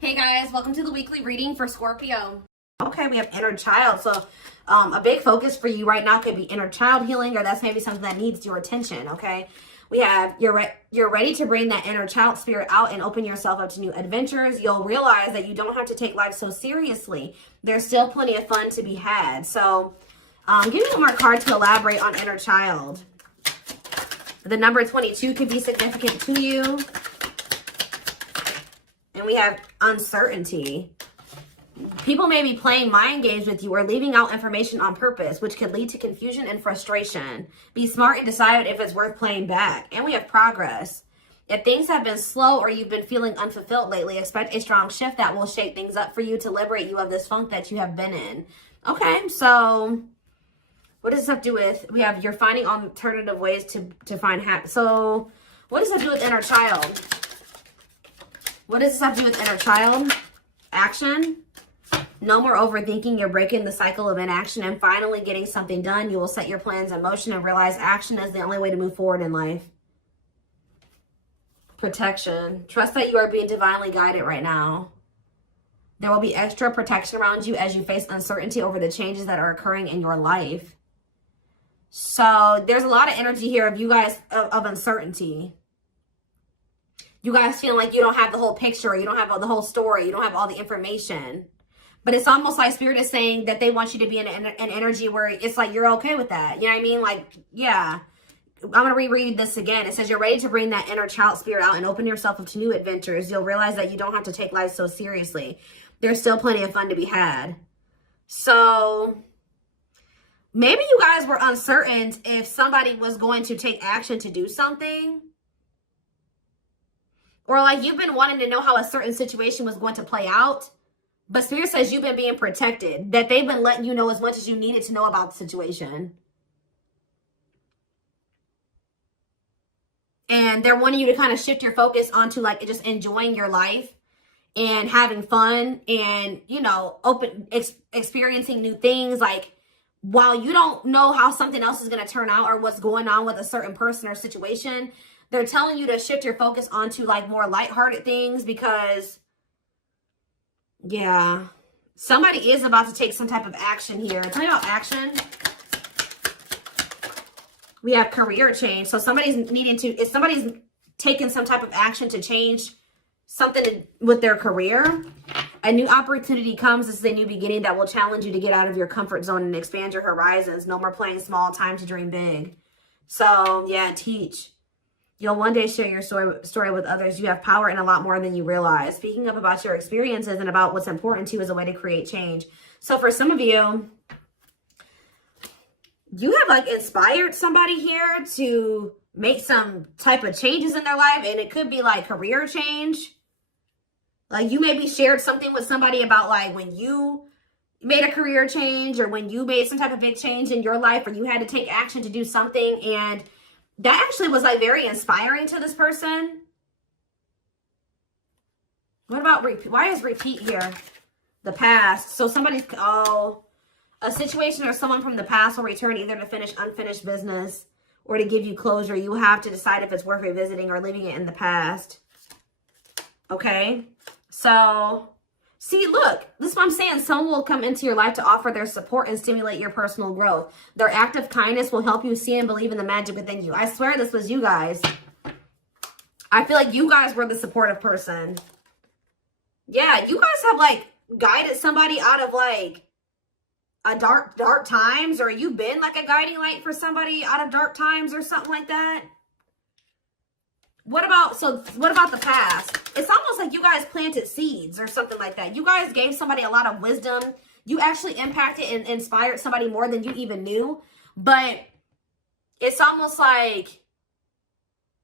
Hey guys, welcome to the weekly reading for Scorpio. Okay, we have inner child. So a big focus for you right now could be inner child healing, or that's maybe something that needs your attention, okay? We have you're ready to bring that inner child spirit out and open yourself up to new adventures. You'll realize that you don't have to take life so seriously. There's still plenty of fun to be had. So give me one more card to elaborate on inner child. The number 22 could be significant to you. And we have uncertainty. People may be playing mind games with you or leaving out information on purpose, which could lead to confusion and frustration. Be smart and decide if it's worth playing back. And we have progress. If things have been slow or you've been feeling unfulfilled lately, expect a strong shift that will shake things up for you to liberate you of this funk that you have been in. Okay, so what does this have to do with? We have you're finding alternative ways to find happiness. So what does that do with inner child? What does this have to do with inner child? Action. No more overthinking. You're breaking the cycle of inaction and finally getting something done. You will set your plans in motion and realize action is the only way to move forward in life. Protection. Trust that you are being divinely guided right now. There will be extra protection around you as you face uncertainty over the changes that are occurring in your life. So there's a lot of energy here of you guys of uncertainty. You guys feel like you don't have the whole picture. You don't have the whole story. You don't have all the information. But it's almost like Spirit is saying that they want you to be in an energy where it's like you're okay with that. You know what I mean? Like, yeah. I'm going to reread this again. It says you're ready to bring that inner child spirit out and open yourself up to new adventures. You'll realize that you don't have to take life so seriously. There's still plenty of fun to be had. So maybe you guys were uncertain if somebody was going to take action to do something. Or like you've been wanting to know how a certain situation was going to play out. But Spirit says you've been being protected. That they've been letting you know as much as you needed to know about the situation. And they're wanting you to kind of shift your focus onto like just enjoying your life. And having fun. And, you know, experiencing new things. Like while you don't know how something else is going to turn out. Or what's going on with a certain person or situation. They're telling you to shift your focus onto like more lighthearted things because, yeah, somebody is about to take some type of action here. Tell me about action. We have career change. So somebody's if somebody's taking some type of action to change something with their career, a new opportunity comes. This is a new beginning that will challenge you to get out of your comfort zone and expand your horizons. No more playing small, time to dream big. So yeah, teach. You'll one day share your story with others. You have power in a lot more than you realize. Speaking up about your experiences and about what's important to you is a way to create change. So for some of you, you have like inspired somebody here to make some type of changes in their life. And it could be like career change. Like you maybe shared something with somebody about like when you made a career change or when you made some type of big change in your life or you had to take action to do something, and that actually was like very inspiring to this person. What about repeat? Why is repeat here? The past. So somebody's, a situation or someone from the past will return either to finish unfinished business or to give you closure. You have to decide if it's worth revisiting or leaving it in the past. Okay. So see, look, this is what I'm saying. Someone will come into your life to offer their support and stimulate your personal growth. Their act of kindness will help you see and believe in the magic within you. I swear this was you guys. I feel like you guys were the supportive person. Yeah, you guys have like guided somebody out of like a dark times, or you've been like a guiding light for somebody out of dark times or something like that. What about the past? It's almost like you guys planted seeds or something like that. You guys gave somebody a lot of wisdom. You actually impacted and inspired somebody more than you even knew. But it's almost like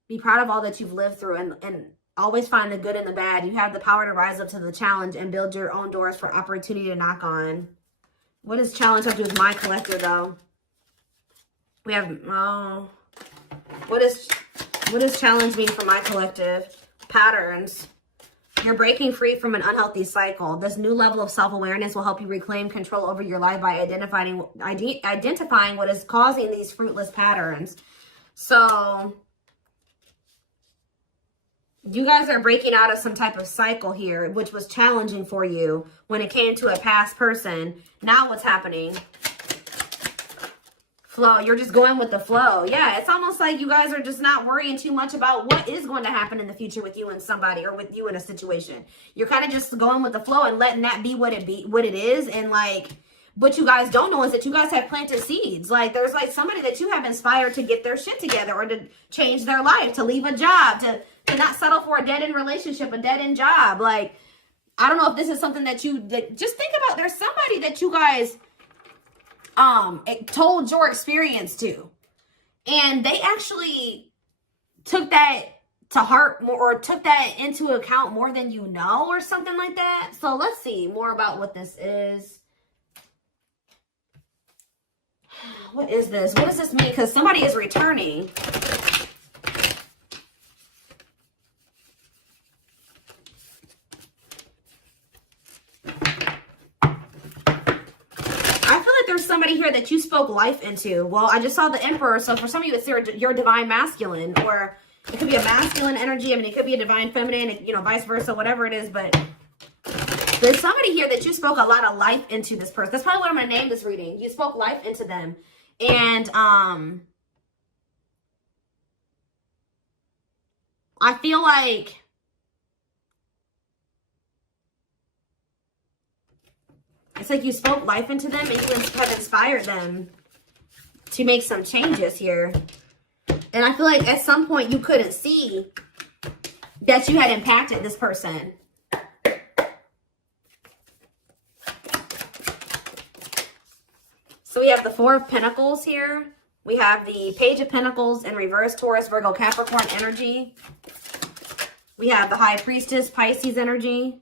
be proud of all that you've lived through and always find the good and the bad. You have the power to rise up to the challenge and build your own doors for opportunity to knock on. What does challenge have to do with my collector though? We have, what does challenge mean for my collective? Patterns. You're breaking free from an unhealthy cycle. This new level of self-awareness will help you reclaim control over your life by identifying what is causing these fruitless patterns. So You guys are breaking out of some type of cycle here, which was challenging for you when it came to a past person. Now what's happening? Flow. You're just going with the flow. Yeah, it's almost like you guys are just not worrying too much about what is going to happen in the future with you and somebody, or with you in a situation. You're kind of just going with the flow and letting that be what it is. And like, what you guys don't know is that you guys have planted seeds. Like, there's like somebody that you have inspired to get their shit together, or to change their life, to leave a job, to not settle for a dead-end relationship, a dead-end job. Like, I don't know if this is something that just think about. There's somebody that you guys told your experience to, and they actually took that to heart more, or took that into account more than you know, or something like that. So let's see more about what this is. What is this? What does this mean? Because somebody is returning. Somebody here that you spoke life into. Well, I just saw the Emperor, so for some of you, it's your divine masculine, or it could be a masculine energy. I mean, it could be a divine feminine, you know, vice versa, whatever it is. But there's somebody here that you spoke a lot of life into this person. That's probably what I'm going to name this reading. You spoke life into them. And I feel like it's like you spoke life into them, and you have inspired them to make some changes here. And I feel like at some point you couldn't see that you had impacted this person. So we have the Four of Pentacles here. We have the Page of Pentacles in reverse, Taurus, Virgo, Capricorn energy. We have the High Priestess, Pisces energy.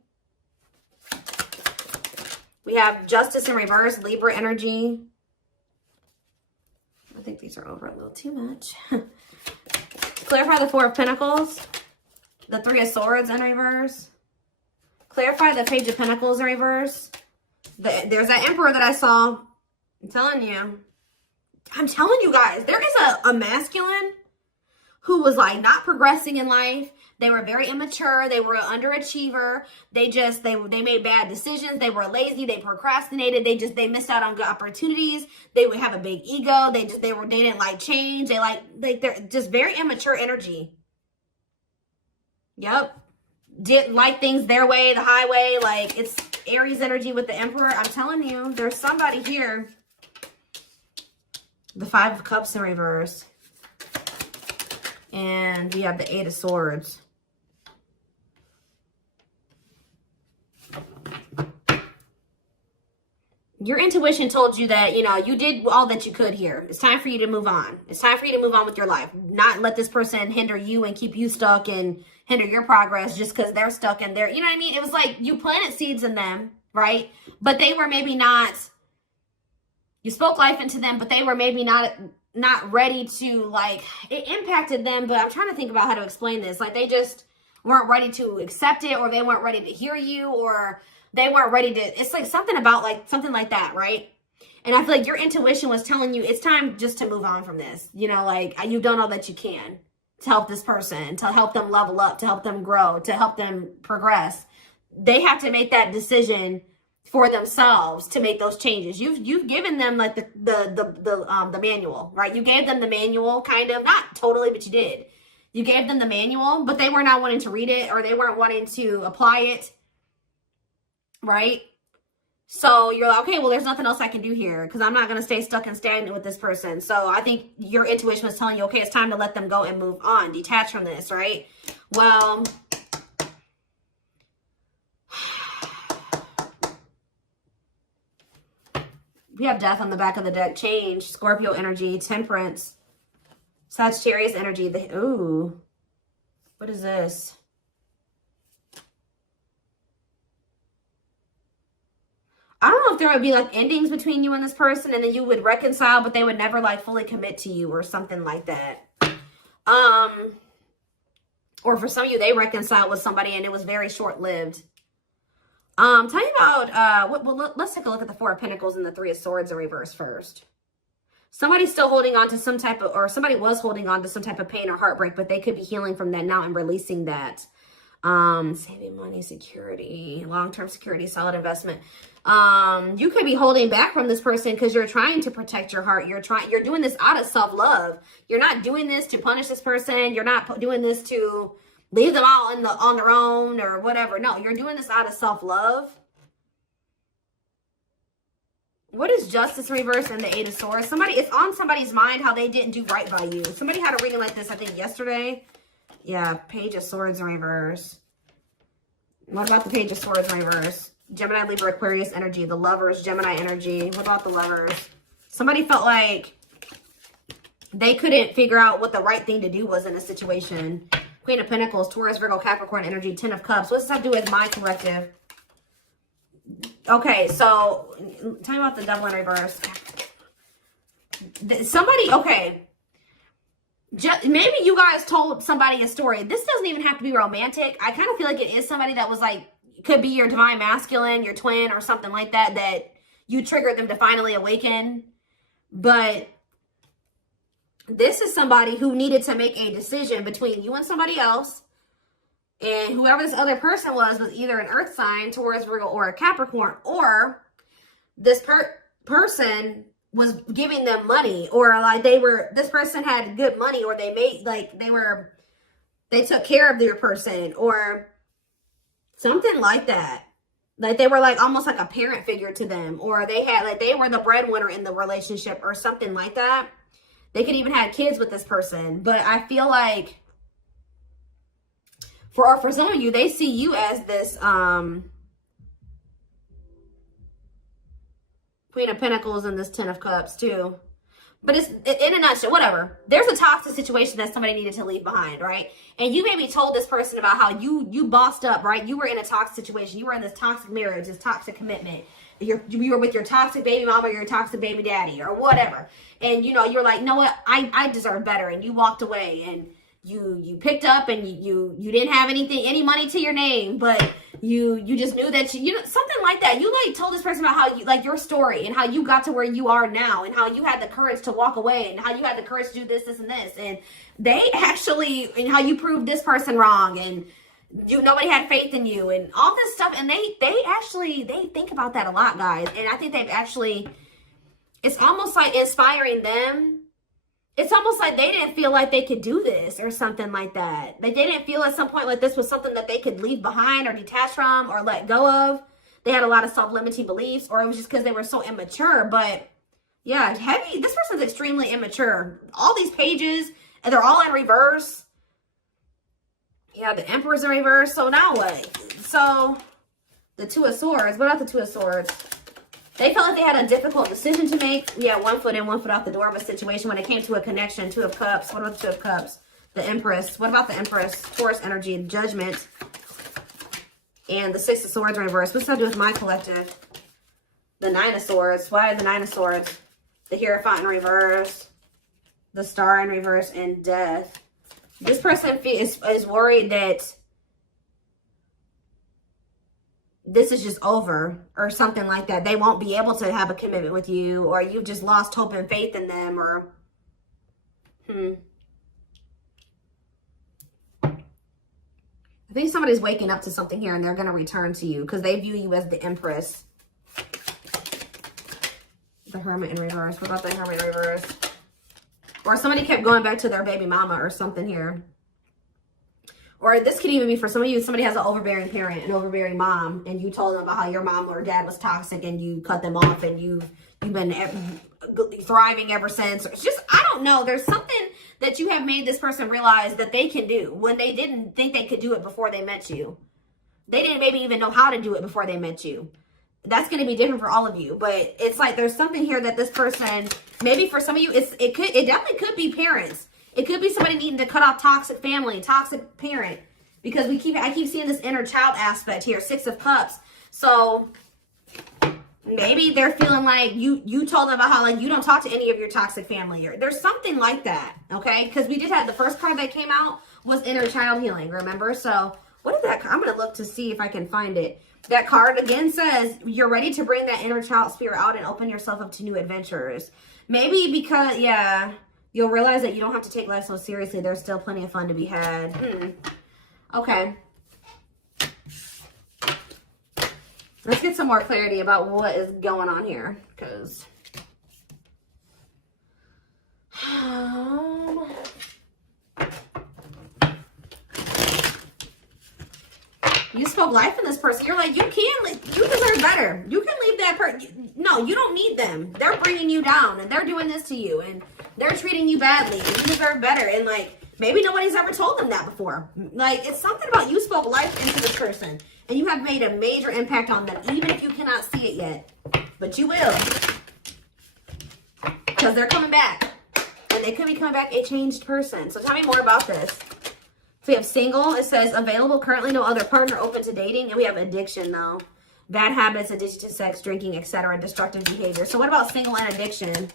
We have Justice in reverse, Libra energy. I think these are over a little too much. Clarify the Four of Pentacles. The Three of Swords in reverse. Clarify the Page of Pentacles in reverse. There's that Emperor that I saw. I'm telling you guys, there is a masculine who was like not progressing in life. They were very immature. They were an underachiever. They made bad decisions. They were lazy. They procrastinated. They missed out on good opportunities. They would have a big ego. They didn't like change. They're just very immature energy. Yep. Didn't like things their way, the highway. Like, it's Aries energy with the Emperor. I'm telling you, there's somebody here. The Five of Cups in reverse. And we have the Eight of Swords. Your intuition told you that, you know, you did all that you could here. It's time for you to move on. It's time for you to move on with your life. Not let this person hinder you and keep you stuck and hinder your progress just because they're stuck in there. You know what I mean? It was like you planted seeds in them, right? But they were maybe not, you spoke life into them, but they were maybe not ready to, like, it impacted them. But I'm trying to think about how to explain this. Like, they just weren't ready to accept it, or they weren't ready to hear you, or they weren't ready to, it's like something about like, something like that, right? And I feel like your intuition was telling you it's time just to move on from this. You know, like, you've done all that you can to help this person, to help them level up, to help them grow, to help them progress. They have to make that decision for themselves to make those changes. You've given them like the manual, right? You gave them the manual, kind of, not totally, but you did. You gave them the manual, but they were not wanting to read it, or they weren't wanting to apply it, right? So you're like, okay, well, there's nothing else I can do here because I'm not going to stay stuck and stagnant with this person. So I think your intuition was telling you, okay, it's time to let them go and move on, detach from this, right? Well, we have Death on the back of the deck. Change, Scorpio energy, Temperance, Sagittarius energy. Ooh, what is this? I don't know if there would be like endings between you and this person, and then you would reconcile, but they would never like fully commit to you or something like that. Or for some of you, they reconciled with somebody and it was very short-lived. Tell me about, let's take a look at the Four of Pentacles and the Three of Swords in reverse first. Somebody's still holding on to some type of, or somebody was holding on to some type of pain or heartbreak, but they could be healing from that now and releasing that. Saving money, security, long-term security, solid investment. You could be holding back from this person because you're trying to protect your heart. You're doing this out of self-love. You're not doing this to punish this person. You're not doing this to leave them all on their own or whatever. No, you're doing this out of self-love. What is Justice reverse and the Eight of Swords? It's on somebody's mind how they didn't do right by you. Somebody had a reading like this, I think, yesterday. Yeah, Page of Swords in reverse. What about the Page of Swords in reverse? Gemini, Libra, Aquarius energy. The Lovers, Gemini energy. What about the Lovers? Somebody felt like they couldn't figure out what the right thing to do was in a situation. Queen of Pentacles, Taurus, Virgo, Capricorn energy. Ten of Cups. What does this have to do with my collective? Okay, so tell me about the Devil in reverse. Okay. Maybe you guys told somebody a story. This doesn't even have to be romantic. I kind of feel like it is somebody that was like, could be your divine masculine, your twin, or something like that, that you triggered them to finally awaken. But this is somebody who needed to make a decision between you and somebody else. And whoever this other person was either an earth sign, Taurus, Virgo, or a Capricorn, or this person was giving them money, or like this person had good money, or they took care of their person, or something like that. Like they were like almost like a parent figure to them, or they were the breadwinner in the relationship or something like that. They could even have kids with this person. But I feel like for some of you, they see you as this Queen of Pentacles and this Ten of Cups too. But it's in a nutshell, whatever. There's a toxic situation that somebody needed to leave behind, right? And you maybe told this person about how you bossed up, right? You were in a toxic situation. You were in this toxic marriage, this toxic commitment. You were with your toxic baby mama or your toxic baby daddy or whatever. And, you're like, you know what? I deserve better. And you walked away and you picked up and you didn't have any money to your name, but you just knew that something like that. You like told this person about how you like your story and how you got to where you are now and how you had the courage to walk away and how you had the courage to do this and this. And they actually, and how you proved this person wrong and nobody had faith in you and all this stuff. And they think about that a lot, guys. And I think it's almost like inspiring them. It's almost like they didn't feel like they could do this or something like that. They didn't feel at some point like this was something that they could leave behind or detach from or let go of. They had a lot of self-limiting beliefs, or it was just because they were so immature. But yeah, this person's extremely immature. All these pages, and they're all in reverse. Yeah, the Emperor's in reverse. So now what? So the Two of Swords. What about the Two of Swords? They felt like they had a difficult decision to make. Yeah, 1 foot in, 1 foot out the door of a situation when it came to a connection. Two of Cups. What about the Two of Cups? The Empress. What about the Empress? Taurus energy, Judgment. And the Six of Swords reverse. What's that to do with my collective? The Nine of Swords. Why the Nine of Swords? The Hierophant in reverse. The Star in reverse. And Death. This person is worried that this is just over or something like that. They won't be able to have a commitment with you, or you've just lost hope and faith in them, or I think somebody's waking up to something here and they're going to return to you because they view you as the Empress. The Hermit in reverse. What about the Hermit in reverse? Or somebody kept going back to their baby mama or something here. Or this could even be for some of you, somebody has an overbearing parent, an overbearing mom, and you told them about how your mom or dad was toxic and you cut them off and you've been thriving ever since. It's just, I don't know. There's something that you have made this person realize that they can do when they didn't think they could do it before they met you. They didn't maybe even know how to do it before they met you. That's going to be different for all of you. But it's like there's something here that this person, maybe for some of you, it definitely could be parents. It could be somebody needing to cut off toxic family, toxic parent. Because I keep seeing this inner child aspect here, Six of Cups. So maybe they're feeling like you told them about how like you don't talk to any of your toxic family. Or there's something like that, okay? Because we did have the first card that came out was inner child healing, remember? So what is that? I'm going to look to see if I can find it. That card again says you're ready to bring that inner child spirit out and open yourself up to new adventures. Maybe because, yeah, you'll realize that you don't have to take life so seriously. There's still plenty of fun to be had. Okay. Let's get some more clarity about what is going on here, because you spoke life in this person. You're like, you deserve better. You can leave that person. No, you don't need them. They're bringing you down, and they're doing this to you, and they're treating you badly, and you deserve better. And like, maybe nobody's ever told them that before. Like, it's something about you spoke life into this person, and you have made a major impact on them, even if you cannot see it yet. But you will. Because they're coming back. And they could be coming back a changed person. So tell me more about this. So we have single. It says available, currently no other partner, open to dating. And we have addiction, though. Bad habits, addiction to sex, drinking, etc. Destructive behavior. So what about single and addiction?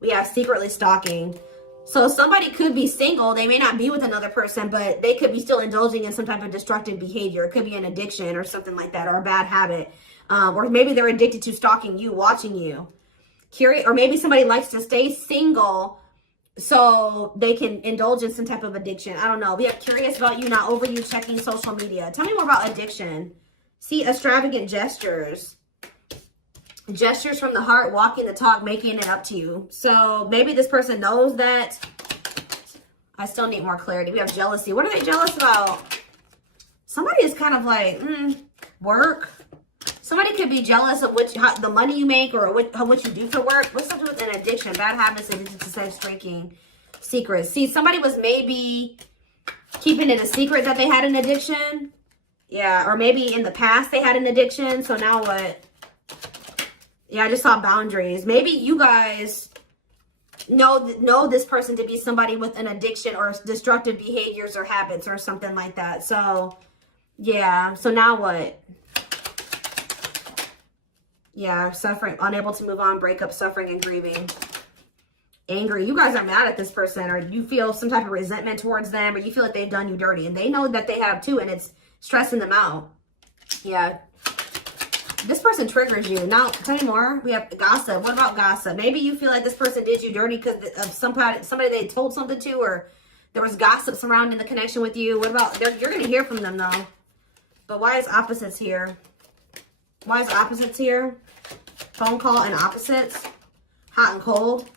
We have secretly stalking. So somebody could be single. They may not be with another person, but they could be still indulging in some type of destructive behavior. It could be an addiction or something like that, or a bad habit. Or maybe they're addicted to stalking you, watching you. Curious, or maybe somebody likes to stay single so they can indulge in some type of addiction. I don't know. We have curious about you, not over you, checking social media. Tell me more about addiction. See, extravagant gestures. Gestures from the heart, walking the talk, making it up to you. So maybe this person knows that. I still need more clarity. We have jealousy. What are they jealous about? Somebody is kind of like, work. Somebody could be jealous of the money you make or what you do for work. What's something with an addiction? Bad habits, addiction to sex, drinking, secrets. See, somebody was maybe keeping it a secret that they had an addiction. Yeah, or maybe in the past they had an addiction. So now what? Yeah, I just saw boundaries. Maybe you guys know this person to be somebody with an addiction or destructive behaviors or habits or something like that. So, yeah. So now what? Yeah, suffering, unable to move on, breakup, suffering, and grieving. Angry. You guys are mad at this person, or you feel some type of resentment towards them, or you feel like they've done you dirty, and they know that they have too, and it's stressing them out. Yeah. This person triggers you. Now, tell me more. We have gossip. What about gossip? Maybe you feel like this person did you dirty because of somebody they told something to, or there was gossip surrounding the connection with you. What about, you're going to hear from them, though. But why is opposites here? Why is opposites here? Phone call and opposites. Hot and cold.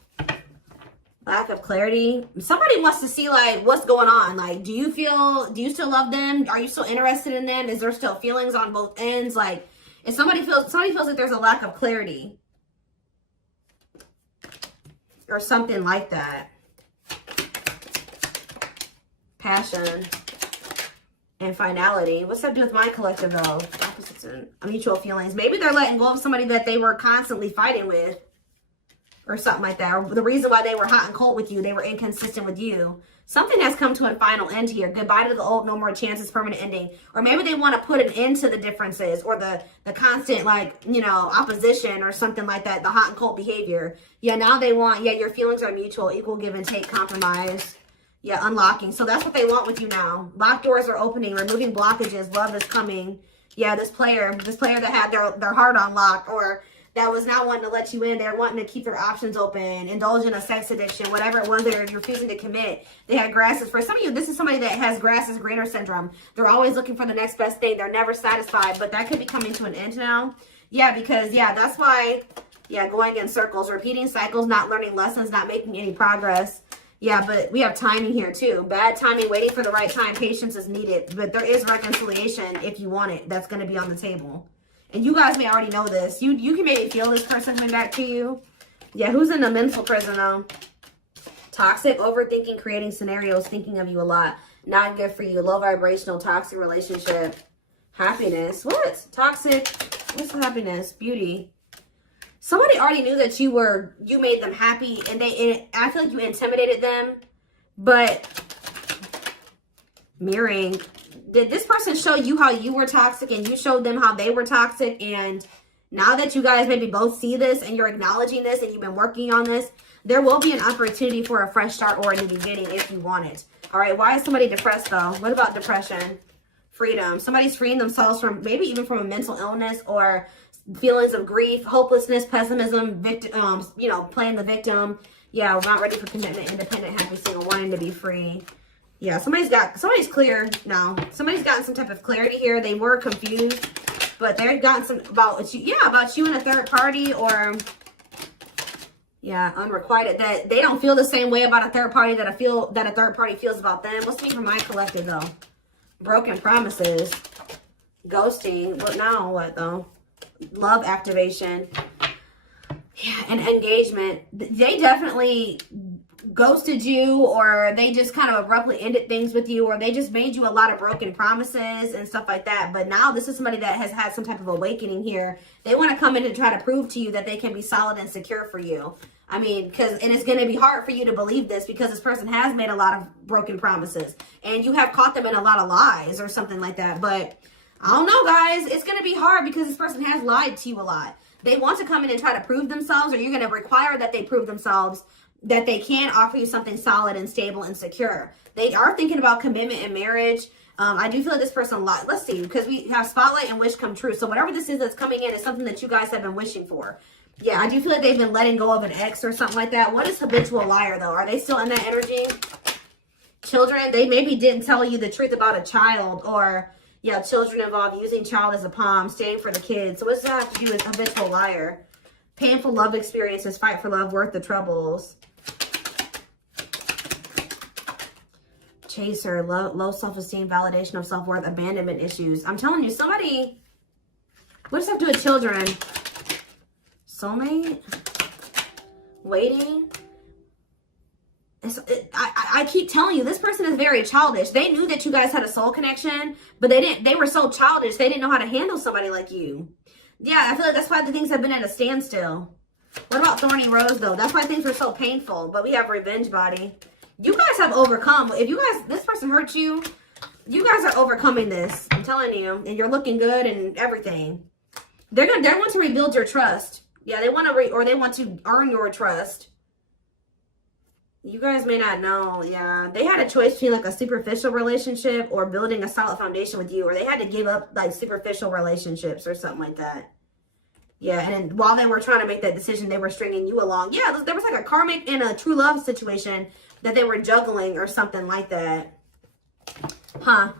Lack of clarity. Somebody wants to see, like, what's going on. Like, do you still love them? Are you still interested in them? Is there still feelings on both ends? Like, if somebody feels like there's a lack of clarity. Or something like that. Passion. And finality. What's that do with my collective, though? Opposites and mutual feelings. Maybe they're letting go of somebody that they were constantly fighting with. Or something like that. Or the reason why they were hot and cold with you. They were inconsistent with you. Something has come to a final end here. Goodbye to the old, no more chances, permanent ending. Or maybe they want to put an end to the differences. Or the constant, like, you know, opposition or something like that. The hot and cold behavior. Yeah, now they want, yeah, your feelings are mutual. Equal give and take, compromise. Yeah, unlocking. So that's what they want with you now. Locked doors are opening. Removing blockages. Love is coming. Yeah, this player that had their heart unlocked, or that was not wanting to let you in. They're wanting to keep their options open, indulge in a sex addiction, whatever it was they're refusing to commit. They had grasses. For some of you, this is somebody that has grass is greener syndrome. They're always looking for the next best thing. They're never satisfied, but that could be coming to an end now. Yeah, because, yeah, that's why, yeah, going in circles, repeating cycles, not learning lessons, not making any progress. Yeah, but we have timing here too. Bad timing, waiting for the right time. Patience is needed. But there is reconciliation if you want it. That's going to be on the table. And you guys may already know this. You can maybe feel this person coming back to you. Yeah, who's in a mental prison though? Toxic, overthinking, creating scenarios, thinking of you a lot. Not good for you. Low vibrational, toxic relationship. Happiness. What? Toxic. What's happiness? Beauty. Somebody already knew that you made them happy, and I feel like you intimidated them. But mirroring, did this person show you how you were toxic and you showed them how they were toxic? And now that you guys maybe both see this and you're acknowledging this and you've been working on this, there will be an opportunity for a fresh start or a new beginning if you want it. All right, why is somebody depressed though? What about depression? Freedom. Somebody's freeing themselves from, maybe even from a mental illness or feelings of grief, hopelessness, pessimism, victim, you know, playing the victim. Yeah, we're not ready for commitment, independent, happy, single, wanting to be free. Yeah, somebody's clear now. Somebody's gotten some type of clarity here. They were confused. But they've gotten some about you, yeah, about you and a third party, or yeah, unrequited, that they don't feel the same way about a third party that a third party feels about them. What's me for my collective though? Broken promises, ghosting. What now? What though? Love activation. Yeah, and engagement. They definitely ghosted you, or they just kind of abruptly ended things with you, or they just made you a lot of broken promises and stuff like that. But now this is somebody that has had some type of awakening here. They want to come in and try to prove to you that they can be solid and secure for you. I mean, and it's going to be hard for you to believe this because this person has made a lot of broken promises and you have caught them in a lot of lies or something like that. But I don't know, guys. It's going to be hard because this person has lied to you a lot. They want to come in and try to prove themselves, or you're going to require that they prove themselves that they can offer you something solid and stable and secure. They are thinking about commitment and marriage. I do feel like this person, let's see, because we have spotlight and wish come true. So whatever this is that's coming in is something that you guys have been wishing for. Yeah, I do feel like they've been letting go of an ex or something like that. What is habitual liar, though? Are they still in that energy? Children, they maybe didn't tell you the truth about a child, or yeah, children involved, using child as a palm, staying for the kids. So what's that have to do with habitual liar? Painful love experiences, fight for love, worth the troubles. Chaser, low self-esteem, validation of self-worth, abandonment issues. I'm telling you, somebody, what does that have to do with children? Soulmate? Waiting? I keep telling you, this person is very childish. They knew that you guys had a soul connection, but they were so childish, they didn't know how to handle somebody like you. Yeah, I feel like that's why the things have been at a standstill. What about Thorny Rose, though? That's why things were so painful, but we have Revenge Body. You guys have overcome. If you guys, this person hurt you, you guys are overcoming this. I'm telling you, and you're looking good and everything. They want to rebuild your trust. Yeah, they want to they want to earn your trust. You guys may not know. Yeah, they had a choice between like a superficial relationship or building a solid foundation with you, or they had to give up like superficial relationships or something like that. Yeah, and then while they were trying to make that decision, they were stringing you along. Yeah, there was like a karmic and a true love situation that they were juggling or something like that. Huh.